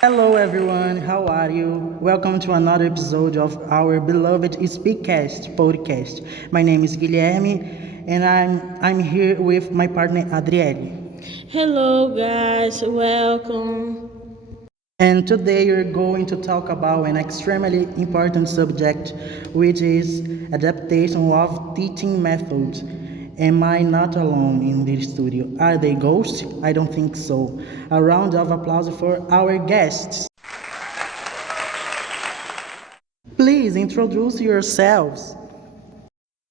Hello everyone, how are you? Welcome to another episode of our beloved Speakcast podcast. My name is Guilherme and I'm here with my partner Adriele. Hello guys, welcome. And today we're going to talk about an extremely important subject, which is adaptation of teaching methods. Am I not alone in this studio? Are they ghosts? I don't think so. A round of applause for our guests. Please introduce yourselves.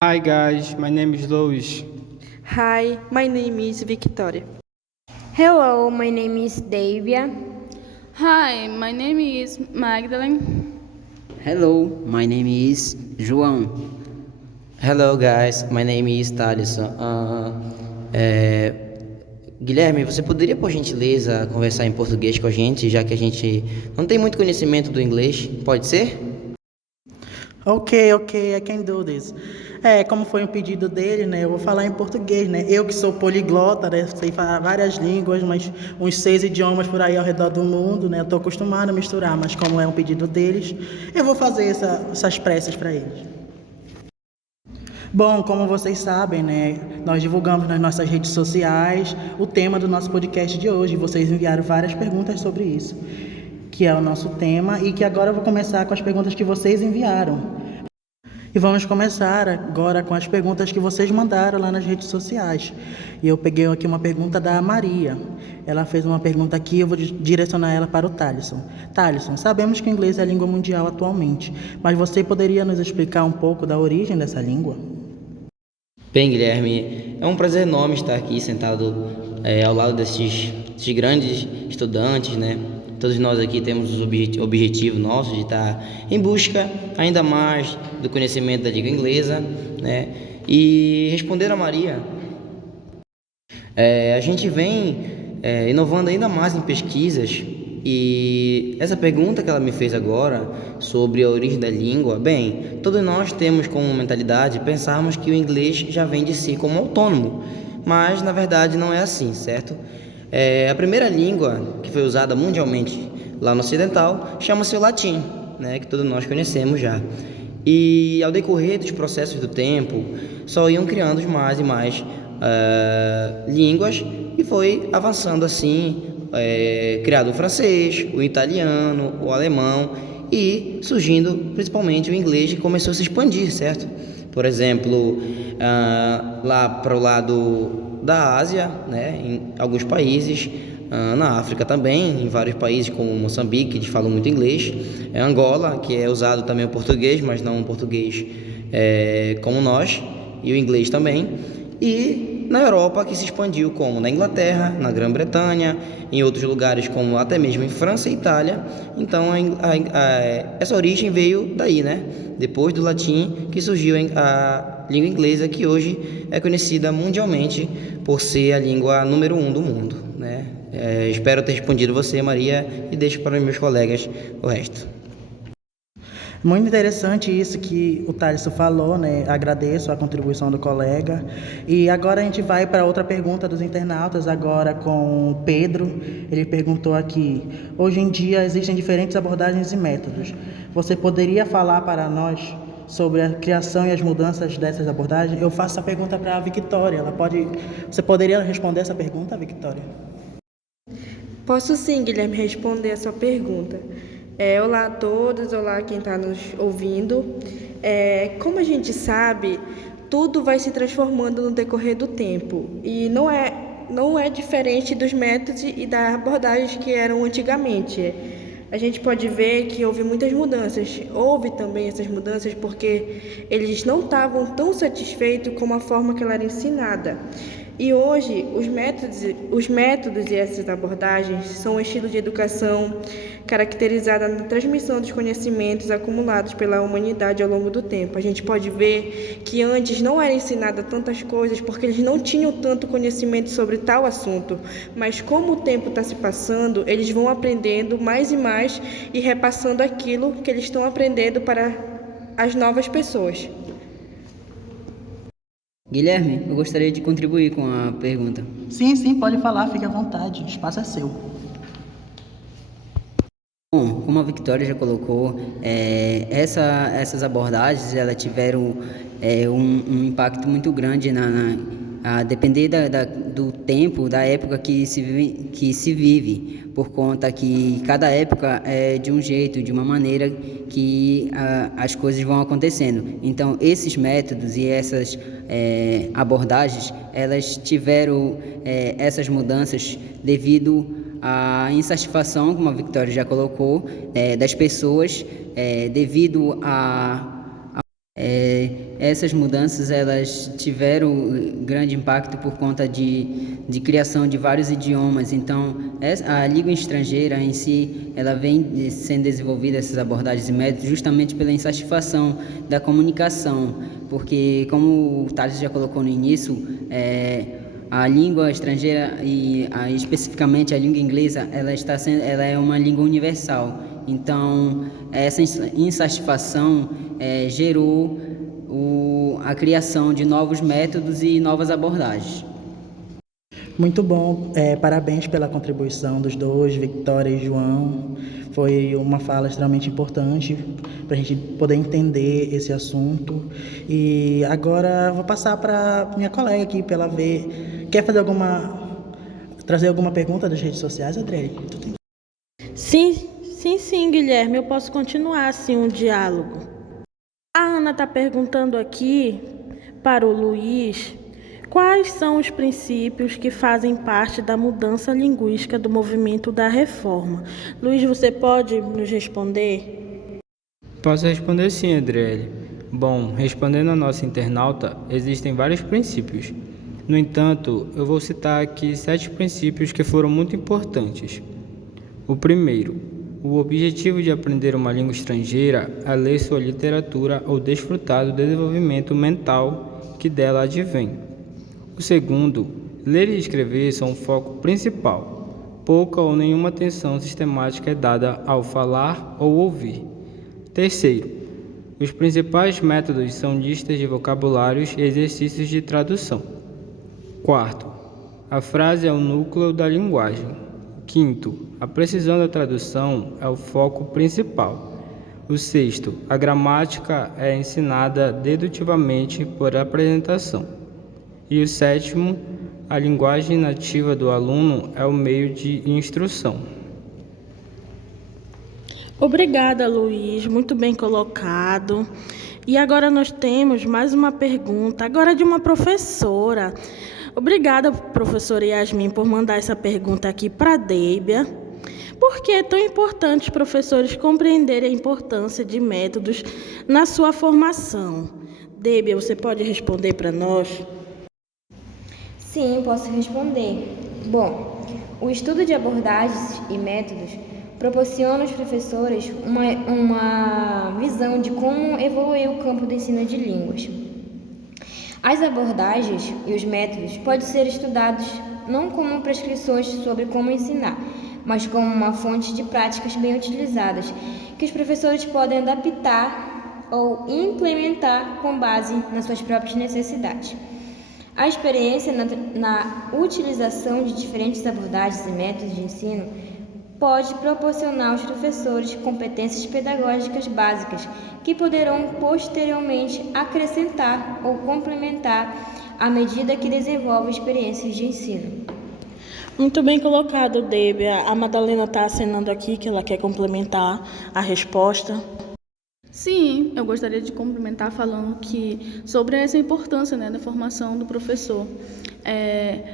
Hi guys, my name is Louis. Hi, my name is Victoria. Hello, my name is Davia. Hi, my name is Magdalene. Hello, my name is João. Hello guys, my name is Thaleson. Guilherme, você poderia por gentileza conversar em português com a gente, já que a gente não tem muito conhecimento do inglês? Pode ser? Ok, I can do this. Como foi um pedido dele, né, eu vou falar em português, né, eu que sou poliglota, né, sei falar várias línguas, mas uns 6 idiomas por aí ao redor do mundo, né, eu tô acostumado a misturar, mas como é um pedido deles, eu vou fazer essas preces para eles. Bom, como vocês sabem, né, nós divulgamos nas nossas redes sociais o tema do nosso podcast de hoje, vocês enviaram várias perguntas sobre isso, que é o nosso tema, e que agora eu vou começar com as perguntas que vocês enviaram. E vamos começar agora com as perguntas que vocês mandaram lá nas redes sociais. E eu peguei aqui uma pergunta da Maria. Ela fez uma pergunta aqui, eu vou direcionar ela para o Thaleson. Thaleson, sabemos que o inglês é a língua mundial atualmente, mas você poderia nos explicar um pouco da origem dessa língua? Bem, Guilherme, é um prazer enorme estar aqui sentado ao lado desses grandes estudantes, né? Todos nós aqui temos o objetivo nosso de estar em busca ainda mais do conhecimento da língua inglesa, né? E responder a Maria, a gente vem inovando ainda mais em pesquisas, e essa pergunta que ela me fez agora sobre a origem da língua, bem, todos nós temos como mentalidade pensarmos que o inglês já vem de si como autônomo, mas na verdade não é assim, certo? A primeira língua que foi usada mundialmente lá no ocidental chama-se o latim, né, que todos nós conhecemos já. E ao decorrer dos processos do tempo, só iam criando mais e mais línguas, e foi avançando assim, criado o francês, o italiano, o alemão, e surgindo principalmente o inglês, que começou a se expandir, certo? Por exemplo, lá para o lado da Ásia, né, em alguns países, na África também, em vários países como Moçambique, eles falam muito inglês, Angola, que é usado também o português, mas não o português como nós, e o inglês também, e na Europa, que se expandiu como na Inglaterra, na Grã-Bretanha, em outros lugares como até mesmo em França e Itália. Então essa origem veio daí, né? Depois do latim, que surgiu a língua inglesa, que hoje é conhecida mundialmente por ser a língua número 1 do mundo, né? Espero ter respondido você, Maria, e deixo para os meus colegas o resto. Muito interessante isso que o Thaleson falou, né? Agradeço a contribuição do colega. E agora a gente vai para outra pergunta dos internautas, agora com o Pedro. Ele perguntou aqui: hoje em dia existem diferentes abordagens e métodos. Você poderia falar para nós sobre a criação e as mudanças dessas abordagens? Eu faço essa pergunta para a Victoria. Você poderia responder essa pergunta, Victoria? Posso sim, Guilherme, responder a sua pergunta. Olá a todos, olá quem está nos ouvindo. Como a gente sabe, tudo vai se transformando no decorrer do tempo, e não é diferente dos métodos e das abordagens que eram antigamente. A gente pode ver que houve muitas mudanças. Houve também essas mudanças porque eles não estavam tão satisfeitos com a forma que ela era ensinada. E hoje, os métodos e essas abordagens são um estilo de educação caracterizada na transmissão dos conhecimentos acumulados pela humanidade ao longo do tempo. A gente pode ver que antes não era ensinada tantas coisas porque eles não tinham tanto conhecimento sobre tal assunto, mas como o tempo está se passando, eles vão aprendendo mais e mais e repassando aquilo que eles estão aprendendo para as novas pessoas. Guilherme, eu gostaria de contribuir com a pergunta. Sim, pode falar, fique à vontade, o espaço é seu. Bom, como a Victoria já colocou, essas abordagens elas tiveram um impacto muito grande a depender do tempo, da época que se vive, por conta que cada época é de um jeito, de uma maneira que as coisas vão acontecendo. Então, esses métodos e essas abordagens, elas tiveram essas mudanças devido à insatisfação, como a Victoria já colocou, das pessoas, devido essas mudanças elas tiveram grande impacto por conta de criação de vários idiomas. Então, a língua estrangeira em si, ela vem sendo desenvolvida, essas abordagens e métodos, justamente pela insatisfação da comunicação, porque, como o Thales já colocou no início, a língua estrangeira e especificamente a língua inglesa, ela é uma língua universal. Então, essa insatisfação gerou a criação de novos métodos e novas abordagens. Muito bom, parabéns pela contribuição dos dois, Victoria e João. Foi uma fala extremamente importante para a gente poder entender esse assunto. E agora vou passar para minha colega aqui, para ela ver. Quer trazer alguma pergunta das redes sociais, Adriele? Sim, Guilherme, eu posso continuar assim um diálogo. A Ana está perguntando aqui para o Luiz quais são os princípios que fazem parte da mudança linguística do movimento da reforma. Luiz, você pode nos responder? Posso responder sim, Adriele. Bom, respondendo a nossa internauta, existem vários princípios. No entanto, eu vou citar aqui 7 princípios que foram muito importantes. O primeiro: o objetivo de aprender uma língua estrangeira é ler sua literatura ou desfrutar do desenvolvimento mental que dela advém. O segundo: ler e escrever são o foco principal. Pouca ou nenhuma atenção sistemática é dada ao falar ou ouvir. Terceiro: os principais métodos são listas de vocabulários e exercícios de tradução. Quarto: a frase é o núcleo da linguagem. Quinto: a precisão da tradução é o foco principal. O sexto: a gramática é ensinada dedutivamente por apresentação. E o sétimo: a linguagem nativa do aluno é o meio de instrução. Obrigada, Luiz, muito bem colocado. E agora nós temos mais uma pergunta, agora de uma professora. Obrigada, professora Yasmin, por mandar essa pergunta aqui para a Deibia. Por que é tão importante os professores compreenderem a importância de métodos na sua formação? Deibia, você pode responder para nós? Sim, posso responder. Bom, o estudo de abordagens e métodos proporciona aos professores uma visão de como evoluir o campo do ensino de línguas. As abordagens e os métodos podem ser estudados não como prescrições sobre como ensinar, mas como uma fonte de práticas bem utilizadas, que os professores podem adaptar ou implementar com base nas suas próprias necessidades. A experiência na utilização de diferentes abordagens e métodos de ensino pode proporcionar aos professores competências pedagógicas básicas que poderão posteriormente acrescentar ou complementar à medida que desenvolvem experiências de ensino. Muito bem colocado, Deibia. A Madalena está acenando aqui que ela quer complementar a resposta. Sim, eu gostaria de complementar falando que sobre essa importância, da formação do professor.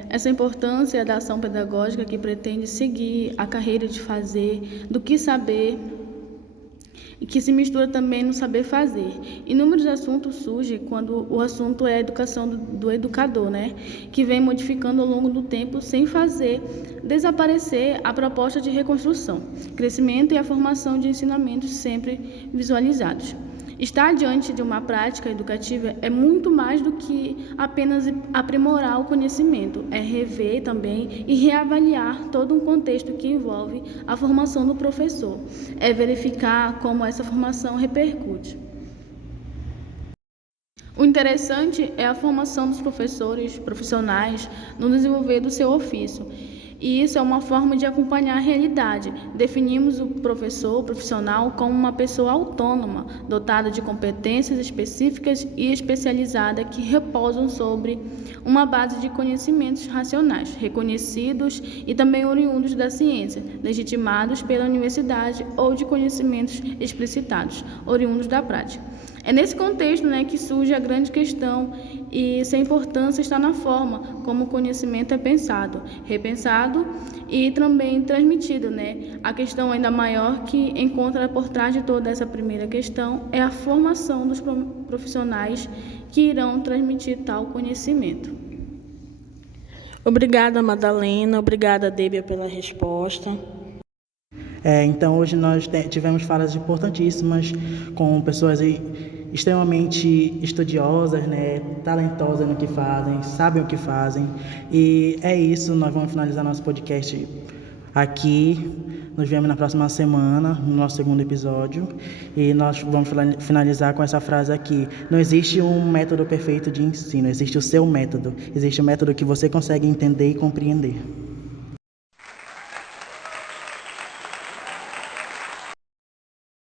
Essa importância da ação pedagógica que pretende seguir a carreira de fazer, do que saber, e que se mistura também no saber fazer. Inúmeros assuntos surgem quando o assunto é a educação do educador, que vem modificando ao longo do tempo sem fazer desaparecer a proposta de reconstrução, crescimento e a formação de ensinamentos sempre visualizados. Estar diante de uma prática educativa é muito mais do que apenas aprimorar o conhecimento, é rever também e reavaliar todo um contexto que envolve a formação do professor, é verificar como essa formação repercute. O interessante é a formação dos professores, profissionais, no desenvolver do seu ofício. E isso é uma forma de acompanhar a realidade. Definimos o professor, o profissional, como uma pessoa autônoma, dotada de competências específicas e especializada que repousam sobre uma base de conhecimentos racionais, reconhecidos e também oriundos da ciência, legitimados pela universidade ou de conhecimentos explicitados, oriundos da prática. É nesse contexto, que surge a grande questão e se a importância está na forma como o conhecimento é pensado, repensado e também transmitido, A questão ainda maior que encontra por trás de toda essa primeira questão é a formação dos profissionais que irão transmitir tal conhecimento. Obrigada, Madalena. Obrigada, Débia, pela resposta. Então, hoje nós tivemos falas importantíssimas com pessoas extremamente estudiosas, talentosas no que fazem, sabem o que fazem. E é isso, nós vamos finalizar nosso podcast aqui. Nos vemos na próxima semana, no nosso segundo episódio. E nós vamos finalizar com essa frase aqui. Não existe um método perfeito de ensino, existe o seu método. Existe o método que você consegue entender e compreender.